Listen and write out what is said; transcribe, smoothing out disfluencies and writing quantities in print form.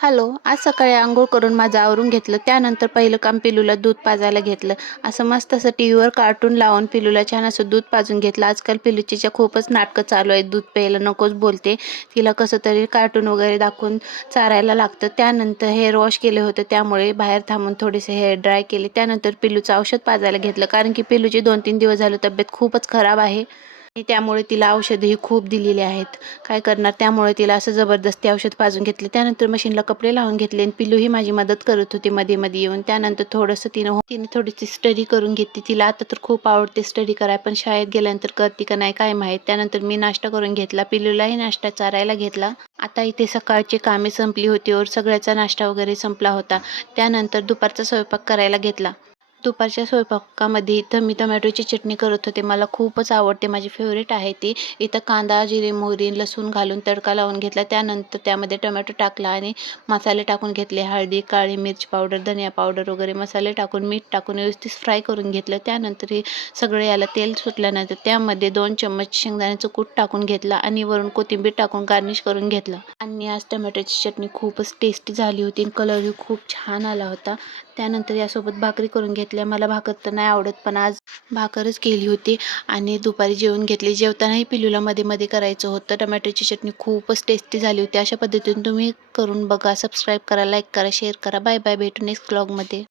Hello, आज सकाळी अंघोळ करून माझं आवरून घेतलं. त्यानंतर पहिलं काम पिलूला दूध पाजायला घेतलं. असं मस्त असं टीव्हीवर कार्टून लावून पिलूला छान असं दूध पाजून घेतलं. आजकाल पिलूची खूपच नाटकं चालू आहेत. दूध प्यायला नकोच बोलते. तिला कसं तरी कार्टून वगैरे दाखवून चारायला लागतं. त्यानंतर हेअर वॉश केले होते, त्यामुळे बाहेर थांबून थोडेसे हेअर ड्राय केले. त्यानंतर पिलूचं औषध पाजायला घेतलं, कारण की पिलूची 2-3 दिवस झालं तब्येत खूपच खराब आहे. आणि त्यामुळे तिला औषधंही खूप दिलेली आहेत. काय करणार, त्यामुळे तिला असं जबरदस्ती औषध पाजून घेतले. त्यानंतर मशीनला कपडे लावून घेतले आणि पिल्लू ही माझी मदत करत होती मध्ये-मध्ये येऊन. त्यानंतर थोडंसं तिने थोडीशी स्टडी करून घेतली. तिला आता तर खूप आवडते स्टडी करायला, पण शाळेत गेल्यानंतर करते का नाही काय माहीत. त्यानंतर मी नाश्ता करून घेतला. पिल्लूलाही नाश्ता चारायला घेतला. आता इथे सकाळची कामे संपली होती और सगळ्याचा नाश्ता वगैरे संपला होता. त्यानंतर दुपारचा स्वयंपाक करायला घेतला. दुपारच्या स्वयंपाकामध्ये इथं मी टोमॅटोची चटणी करत होते. मला खूपच आवडते, माझी फेव्हरेट आहे ती. इथं कांदा, जिरे, मोहरी, लसूण घालून तडका लावून घेतला. त्यानंतर त्यामध्ये टोमॅटो टाकला आणि मसाले टाकून घेतले. हळदी, काळी मिर्च पावडर, धनिया पावडर वगैरे मसाले टाकून, मीठ टाकून व्यवस्थित फ्राय करून घेतलं. त्यानंतर हे सगळं याला तेल सुटल्यानंतर त्यामध्ये 2 चम्मच शेंगदाण्याचं कूट टाकून घेतला आणि वरून कोथिंबीर टाकून गार्निश करून घेतलं. आणि आज टोमॅटोची चटणी खूपच टेस्टी झाली होती आणि कलरही खूप छान आला होता. त्यानंतर यासोबत भाकरी करून घेतल्या. मला भाकर तर नाही आवडत, पण आज भाकरच केली होती आणि दुपारी जेवून घेतली. जेवतानाही पिलूला मध्ये-मध्ये करायचं होतं. टोमॅटोची चटणी खूपच टेस्टी झाली होती. अशा पद्धतीने तुम्ही करून बघा. सबस्क्राईब करा, लाईक करा, शेअर करा. Bye bye. भेटू नेक्स्ट व्लॉगमध्ये.